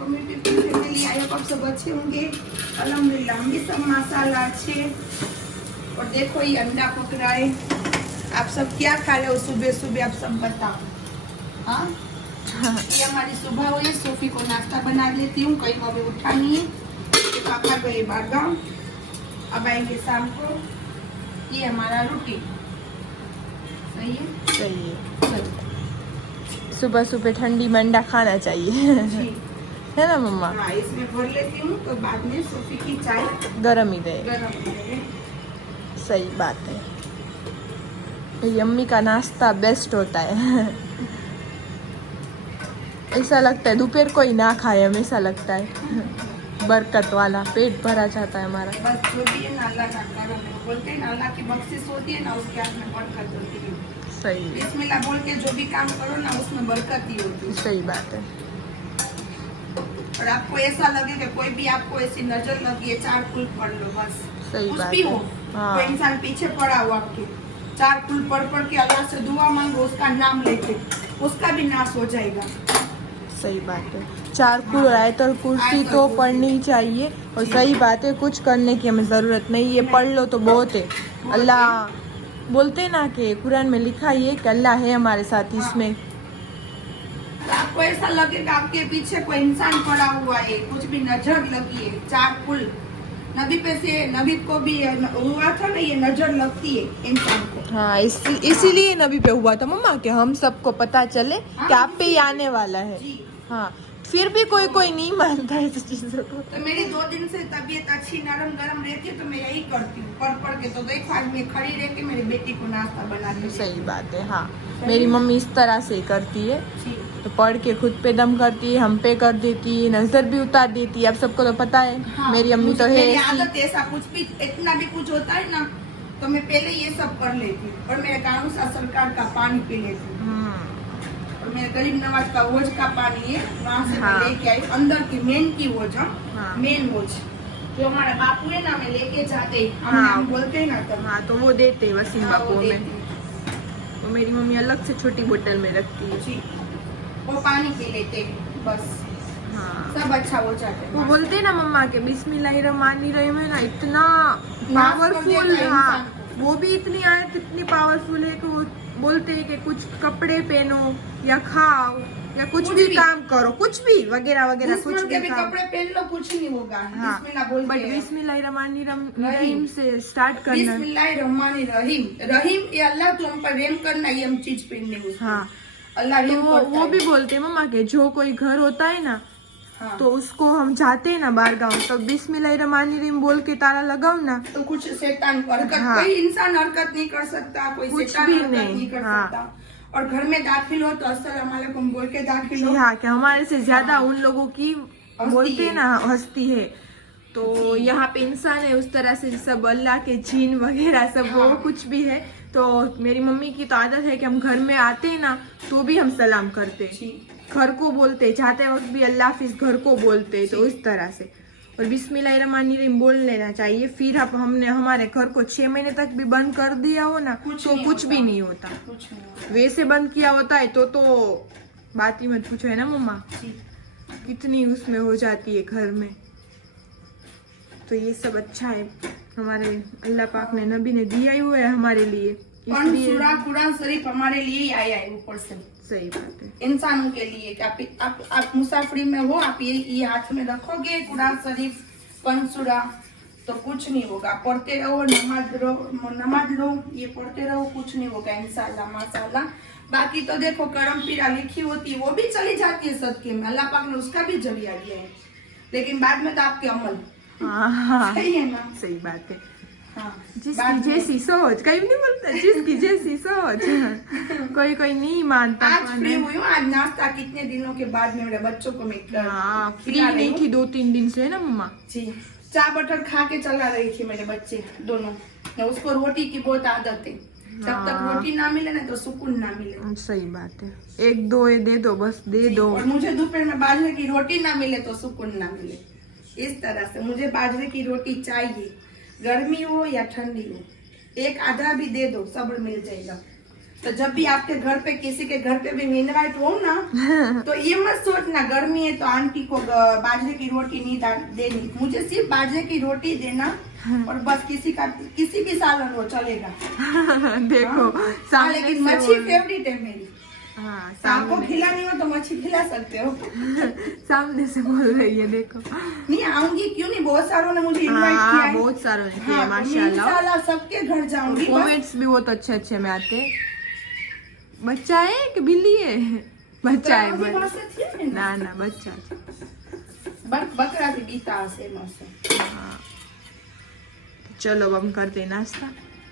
Community family I hope आप सब अच्छे होंगे। अल्हम्दुलिल्लाह हम भी सब माशाल्लाह अच्छे। और देखो ये अंडा पकड़ाए। आप सब क्या खा रहे हो सुबह सुबह, आप सब बताओ। हाँ ये हमारी सुबह हुई। सोफी को नाश्ता बना देती हूँ, कहीं अभी उठा नहीं है। पापा गए बारगांव, अब आएंगे शाम को। ये हमारा रूटीन सही है। सही है। सुबह सुबह ठंडी में अंडा खाना चाहिए है ना मम्मा? हाँ इसमें भर लेती हूँ तो बाद में सोफी की चाय गरम ही दे। सही बात है। यम्मी का नाश्ता बेस्ट होता है ऐसा लगता है दोपहर को ही ना खाए, हमेशा लगता है बरकत वाला, पेट भरा जाता है हमारा। बस जो भी है ना अल्लाह का करम है, बोलते हैं ना अल्लाह की बख्शिश होती है ना, उसके हाथ में बरकत होती है। सही है। बिस्मिल्लाह बोल के जो भी काम करो ना उसमें बरकत ही होती है। सही बात है। और आपको ऐसा लगे कि कोई भी आपको ऐसी नजर लगी है, 4 फूल पढ़ लो बस। सही कुछ बात भी है। हो, हाँ। कोई इंसान पीछे पड़ा हो आपके, 4 फूल पढ़ के अल्लाह से दुआ मांगो, उसका नाम लेके उसका भी नाश हो जाएगा। सही बात है। 4 फूल और आयतुल कुर्सी तो पढ़नी चाहिए। और सही बात है, कुछ करने की हमें ज़रूरत नहीं है, पढ़ लो तो बहुत है। अल्लाह बोलते ना कि कुरान में लिखा ही है कि अल्लाह है हमारे साथ। इसमें आपको ऐसा लगेगा आपके पीछे कोई इंसान पड़ा हुआ है, कुछ भी नजर लगी है, 4 फूल नबी पे से, नबी को भी हुआ था ना, ये नजर लगती है इंसान को। हाँ इसीलिए नबी पे हुआ था मम्मा कि हम सबको पता चले कि आप पे ही आने वाला है। हाँ फिर भी कोई कोई नहीं मानता है इस चीजों को। तो मेरी 2 दिन से तबीयत अच्छी नरम गरम रहती है तो मैं यही करती हूँ, पढ़ के। तो देखो आज मैं खड़ी रह के मेरी बेटी को नाश्ता बना दी। सही बात है। हाँ मेरी मम्मी इस तरह से करती है, तो पढ़ के खुद पे दम करती है, हम पे कर देती है, नजर भी उतार देती है। आप सबको तो पता है। हाँ, मेरी अम्मी तो है आदत ऐसा, कुछ भी इतना भी कुछ होता है ना तो मैं पहले ये सब कर लेती हूँ। और मेरे कानून सा सरकार का पानी पी लेती हूँ। और मेरे गरीब नवाज का वोज का पानी है, वहाँ से मैं लेके आई अंदर की मेन की वोज। मेन वोज जो हमारे बापू है ना, मैं लेके जाते हम बोलते हैं ना तब। हाँ तो वो देते हैं वसीम बापू में। तो मेरी मम्मी अलग से छोटी बोतल में रखती है, वो पानी पी लेते बस। हाँ सब अच्छा हो जाता है। वो बोलते हैं ना मम्मा के बिस्मिल्लाहिर्रहमानिर्रहीम है ना, इतना पावरफुल। हाँ वो भी इतनी आयत इतनी पावरफुल है कि वो बोलते हैं कि कुछ कपड़े पहनो या खाओ या कुछ भी काम करो, कुछ भी वगैरह वगैरह, कुछ भी कपड़े पहन लो कुछ नहीं होगा। हाँ, बट बिस्मिल्लाहिर्रहमानिर्रहीम से स्टार्ट करना। बिस्मिल्लाहिर्रहमानिर्रहीम, रहीम ये अल्लाह तो हम पर रहम करना, ये हम चीज पहनने। हाँ अल्लाह तो वो भी बोलते हैं मम्मा के जो कोई घर होता है ना, हाँ। तो उसको हम जाते हैं ना बारगांव, तो बिस्मिल्लाहिर्रहमानिर्रहीम बोल के ताला लगाओ ना, तो कुछ शैतान हरकत, हाँ। कोई इंसान हरकत नहीं कर सकता, कोई शैतान हरकत नहीं कर सकता। और घर में दाखिल हो तो अस्सलाम वालेकुम बोल के दाखिल हो। हाँ कि हमारे से ज्यादा उन लोगों की बोलते हैं ना हस्ती है। तो यहाँ पे इंसान है उस तरह से सब अल्लाह के जीन वगैरह सब। हाँ। वो कुछ भी है। तो मेरी मम्मी की तो आदत है कि हम घर में आते हैं ना तो भी हम सलाम करते, घर को बोलते, जाते वक्त भी अल्लाह हाफिज घर को बोलते। तो इस तरह से और बिस्मिल्लाहिर्रहमानिर्रहीम बोल लेना चाहिए। फिर अब हमने हमारे घर को 6 महीने तक भी बंद कर दिया हो ना तो कुछ भी नहीं होता। वैसे बंद किया होता है तो बात ही मत पूछो, है ना मम्मा, कितनी उसमें हो जाती है घर में। तो ये सब अच्छा है, हमारे अल्लाह पाक ने नबी ने दिया ही हुआ है हमारे लिए। कुरान शरीफ हमारे लिए ही आया है ऊपर से। सही बात है, इंसानों के लिए कि आप मुसाफरी में हो, आप ये हाथ में रखोगे कुरान शरीफ पंसुरा तो कुछ नहीं होगा। पढ़ते रहो, नमाज लो, ये पढ़ते रहो, कुछ नहीं होगा इंशाल्लाह माशाल्लाह। बाकी तो देखो करम पीरा लिखी होती है वो भी चली जाती है सदके में, अल्लाह पाक ने उसका भी जरिया दिया है, लेकिन बाद में तो आपके अमल। हाँ सही है ना, सही बात है। हाँ, जिसकी जैसी सोच, कहीं नहीं बोलता जिसकी जैसी सोच। कोई कोई नहीं मानता। आज फ्री हुई हूँ, आज नाश्ता कितने दिनों के बाद मेरे बच्चों को मैं फ्री नहीं थी 2-3 दिन से, है ना मम्मा जी। चाय बटर खा के चला रही थी मेरे बच्चे दोनों, उसको रोटी की बहुत आदत है। जब तक रोटी ना मिले ना तो सुकून ना मिले। सही बात है, 1-2 दे दो बस, दे दो। और मुझे दोपहर में बाजरे की रोटी ना मिले तो सुकून ना मिले। इस तरह से मुझे बाजरे की रोटी चाहिए, गर्मी हो या ठंडी हो, एक आधा भी दे दो, सब्र मिल जाएगा। तो जब भी आपके घर पे किसी के घर पे भी इनवाइट हो ना तो ये मत सोचना गर्मी है तो आंटी को बाजरे की रोटी नहीं देनी, मुझे सिर्फ बाजरे की रोटी देना और बस किसी भी सालन हो चलेगा। देखो हाँ, लेकिन मच्छी फेवरेट है मेरी। हाँ, आपको खिलानी हो तो मच्छी खिला सकते हो। सामने से बोल रही है, देखो। नहीं आऊंगी, क्यों नहीं, बहुत सारों ने मुझे इनवाइट किया है। बहुत सारों ने किया, हाँ, माशाल्लाह। सबके घर जाऊंगी। कमेंट्स भी बहुत अच्छे अच्छे में आते। बच्चा है कि बिल्ली है? बच्चा है। ना ना बच्चा बकरा से बीता से मस्त। हाँ, चलो अब हम करते नाश्ता,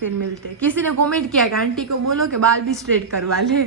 फिर मिलते हैं। किसी ने कमेंट किया कि आंटी को बोलो कि बाल भी स्ट्रेट करवा ले।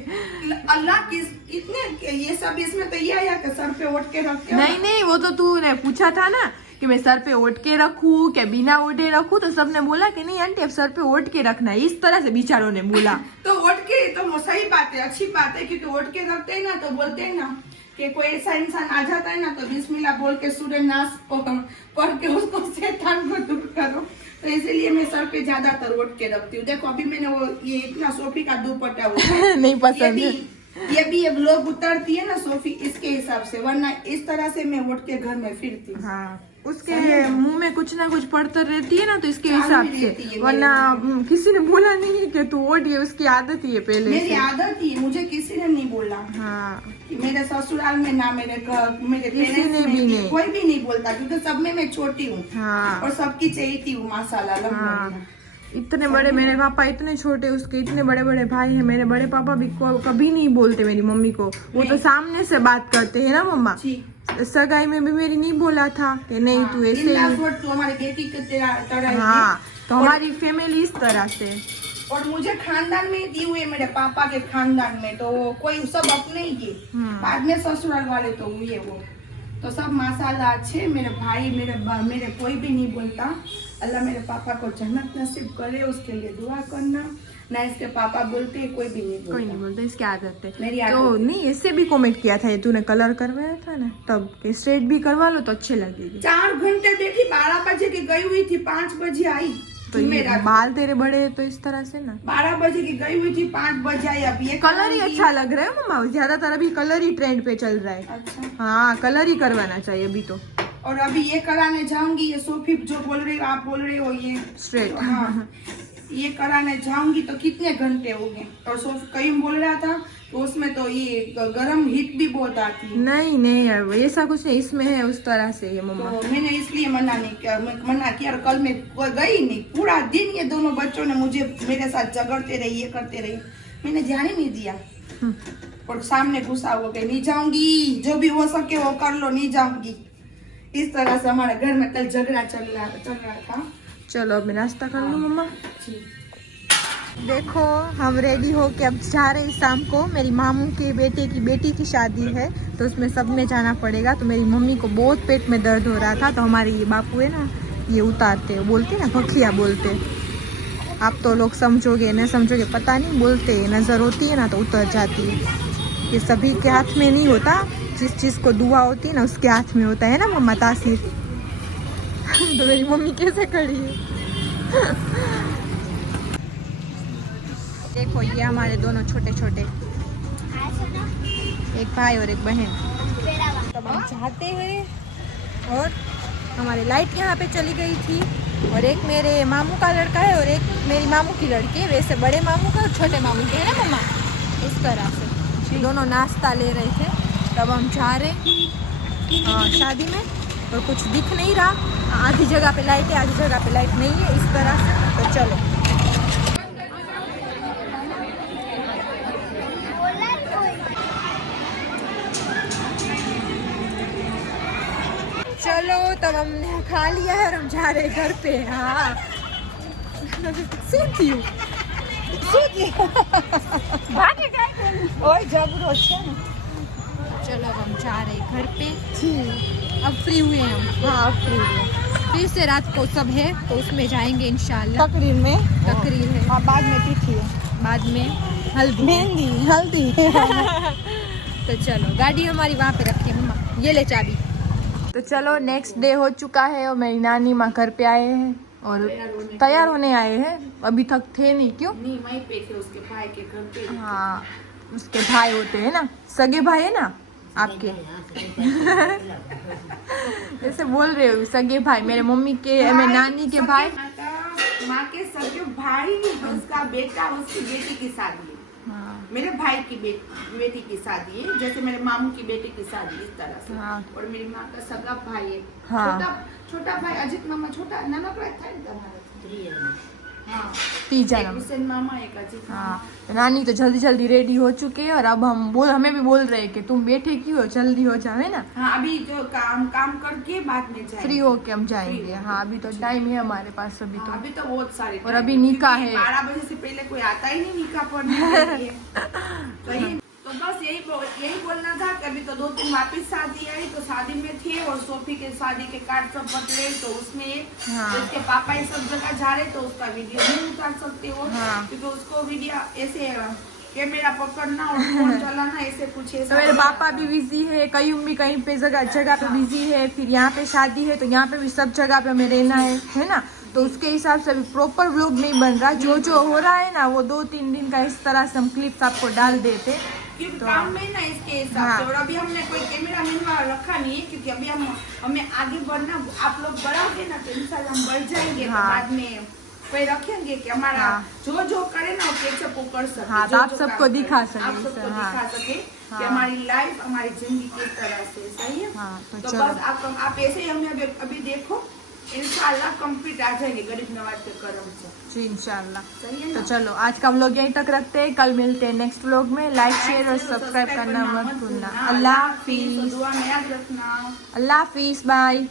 अल्लाह किस इतने ये सब इसमें तो ये आया कि सर पे ओढ़ के रखते हो। नहीं वो तो तूने पूछा था ना कि मैं सर पे ओढ़ के रखूं क्या बिना ओढ़े रखूं, तो सबने बोला कि नहीं आंटी अब सर पे ओढ़ के रखना है, इस तरह से बेचारों ने बोला। तो ओढ़ के तो सही बात है, अच्छी बात है, क्योंकि ओढ़ के रखते हैं ना तो बोलते हैं ना कि कोई ऐसा इंसान आ जाता है ना तो बिस्मिल्लाह बोल के सूर्य नाश पढ़ के उसको शैतान को दूर करो, तो इसीलिए मैं सर पे ज्यादातर ओढ़ के रखती हूँ। देखो अभी मैंने वो ये इतना सोफी का दुपट्टा नहीं पसंद है। ये भी अब लोग उतरती है ना सोफी इसके हिसाब से, वरना इस तरह से मैं उठ के घर में फिरती हूँ। हाँ, उसके मुंह में कुछ ना कुछ पड़ता रहती है ना तो इसके हिसाब से, वरना किसी ने बोला नहीं कि तू ओढ़, ये उसकी आदत ही है पहले मेरी से। आदत ही है, मुझे किसी ने नहीं बोला। हाँ, कि मेरे ससुराल में ना मेरे किसी ने भी नहीं, कोई भी नहीं बोलता, क्योंकि सब में मैं छोटी हूँ। हाँ, और सबकी चाहिए हूँ माशाल्लाह। हाँ, इतने बड़े मेरे पापा इतने छोटे, उसके इतने बड़े बड़े भाई हैं। मेरे बड़े पापा भी कभी नहीं बोलते मेरी मम्मी को, वो तो सामने से बात करते हैं ना मम्मा। सगाई में भी मेरी नहीं बोला था कि नहीं तू ऐसे ही, तू हमारी बेटी की तरह। हाँ, तो हमारी फैमिली इस तरह से। और मुझे खानदान में दी हुई, मेरे पापा के खानदान में तो कोई सब अपने ही है, बाद में ससुराल वाले तो हुए वो तो सब माशाल्लाह अच्छे। मेरे भाई मेरे कोई भी नहीं बोलता। अल्लाह मेरे पापा को जन्नत नसीब करे, उसके लिए दुआ करना। ना इसके पापा बोलते, कोई भी नहीं बोलता। कोई नहीं बोलता, इसकी आदत है। मेरी आदत तो नहीं, इससे भी कमेंट किया था, तूने कलर करवाया था ना तब, कि स्ट्रेट भी करवा लो तो अच्छे लगेगी। 4 घंटे बैठी, 12 बजे की गई हुई थी, 5 बजे आई। तो ये बाल तेरे बड़े है तो इस तरह से ना, 12 बजे की गई हुई थी, 5 बजे आई। अब ये कलर ही अच्छा लग रहा है मम्मा, ज्यादातर अभी कलर ही ट्रेंड पे चल रहा है। अच्छा, हाँ, कलर ही करवाना चाहिए अभी तो। और अभी ये कराने जाऊंगी, ये सोफी जो बोल रही हो आप बोल रहे हो ये स्ट्रेट, हाँ, ये कराने जाऊंगी तो कितने घंटे हो गए। और कहीं बोल रहा था तो उसमें तो ये गरम हीट भी बहुत आती है। नहीं यार, ऐसा कुछ नहीं, इसमें है उस तरह से ये मम्मा। तो मैंने इसलिए मना किया। और कल मैं गई नहीं, पूरा दिन ये दोनों बच्चों ने मुझे मेरे साथ झगड़ते रही, ये करते रही, मैंने ध्यान ही नहीं दिया। और सामने गुस्सा हो गए, नहीं जाऊंगी, जो भी हो सके वो कर लो, नहीं जाऊंगी। इस तरह से हमारे घर में कल झगड़ा चल रहा था। चलो अब मैं नाश्ता कर लूँ मम्मा। देखो हम रेडी हो के अब जा रहे हैं शाम को, मेरी मामू के बेटे की बेटी की शादी है तो उसमें सब में जाना पड़ेगा। तो मेरी मम्मी को बहुत पेट में दर्द हो रहा था, तो हमारे ये बापू है ना, ये उतारते बोलते ना, फखिया बोलते। आप तो लोग समझोगे न समझोगे पता नहीं, बोलते नज़र होती है ना तो उतर जाती है। ये सभी के हाथ में नहीं होता, जिस चीज़ को दुआ होती है ना उसके हाथ में होता है ना मम्मा, तासीर। तो मेरी मम्मी कैसे खड़ी है। देखो ये हमारे दोनों छोटे छोटे, एक भाई और एक बहन। तब हम चाहते हैं, और हमारी लाइट यहाँ पे चली गई थी। और एक मेरे मामू का लड़का है और एक मेरी मामू की लड़की है, वैसे बड़े मामू का और छोटे मामू के है ना मम्मा, इस तरह से दोनों नाश्ता ले रहे थे। तब हम जा रहे शादी में, और कुछ दिख नहीं रहा, आधी जगह पे लाइट है आधी जगह पे लाइट नहीं है, इस तरह से। तो चलो चलो, तब हमने खा लिया है और हम जा रहे घर पे। हाँ सूती हूँ चलो अब हम जा रहे घर पे। अब फ्री हुए हम। हाँ अब फ्री हुए, फिर से रात को सब है तो उसमें जाएंगे इंशाल्लाह। तकरीर है। हाँ, बाद में तिथि है, बाद में हल्दी, मेहंदी, हल्दी। तो चलो गाड़ी हमारी वहाँ पे रखी है मम्मा, ये ले चाबी। तो चलो नेक्स्ट डे हो चुका है और मेरी नानी माँ घर पे आए हैं और तैयार होने आए हैं, अभी तक थे नहीं, क्यों? नहीं, वहीं पे थे उसके भाई के घर पे। हाँ, उसके भाई होते हैं ना, सगे भाई है ना आपके। जैसे बोल रहे हो सगे भाई, मेरे मम्मी के, मेरे नानी के भाई। माँ के सगे भाई, उसका बेटा, उसकी बेटी की शादी है। हाँ, मेरे भाई की बेटी की शादी है, जैसे मेरे मामू की बेटी की शादी, इस तरह से। हाँ। और मेरी माँ का सगा भाई है। हाँ। छोटा भाई अजित मामा, छोटा नाना था तुम्हारा। हाँ, तीजा एक हुसैन मामा, एक अजित मामा। हाँ, तो नानी तो जल्दी जल्दी रेडी हो चुके हैं, और अब हमें भी बोल रहे हैं कि तुम बैठे क्यों हो, जल्दी हो जाओ, है ना। हाँ, अभी जो काम करके बाद में जाएंगे, फ्री होके हम जाएंगे। हाँ, अभी तो टाइम है हमारे पास, अभी तो। अभी तो बहुत सारे और अभी निकाह है। 12 बजे से पहले कोई आता ही नहीं निकाह पढ़ने के लिए। तो बस यही बोलना था कि अभी तो 2 दिन वापिस शादी आई, तो शादी में थे, और सोफी के शादी के कार्ड सब बदले, तो उसमें हाँ। तो उसके पापा ये सब जगह जा रहे, तो उसका वीडियो नहीं उतार सकते हो। हाँ। क्योंकि उसको वीडियो ऐसे कैमरा पकड़ना और फोन चलाना ऐसे कुछ तो मेरे पापा भी बिजी है, कहीं पे जगह पे बिजी है, फिर यहाँ पे शादी है, तो यहाँ पे भी सब जगह पे हमें रहना है ना। तो उसके हिसाब से अभी प्रॉपर व्लॉग नहीं बन रहा, जो हो रहा है ना वो 2-3 दिन का इस तरह से हम क्लिप्स आपको डाल देते, क्योंकि तो काम में ना इसके हिसाब हाँ। से। और अभी हमने कोई कैमरा मैन रखा नहीं है, क्योंकि अभी हमें आगे बढ़ना, आप लोग बढ़ाओगे ना तो इंशाल्लाह हम बढ़ जाएंगे। हाँ। तो बाद में कोई रखेंगे कि हमारा हाँ। जो करे ना वो कैचअप को कर सके। हाँ, तो आप सबको दिखा सके, आप सबको हाँ। दिखा सके हाँ। कि हमारी लाइफ, हमारी जिंदगी किस तरह से, सही है। हाँ, तो तो चलो। बस आप ऐसे ही हमें अभी देखो, इंशाल्लाह कंप्लीट आ जाएंगे गरीब नवाज के करम से, जी इंशाल्लाह। सही है तो ना। चलो आज का व्लॉग यहीं तक रखते हैं, कल मिलते हैं नेक्स्ट व्लॉग में। लाइक शेयर और सब्सक्राइब करना मत भूलना। अल्लाह हाफिज। दुआ में याद रखना। अल्लाह हाफिज, बाय।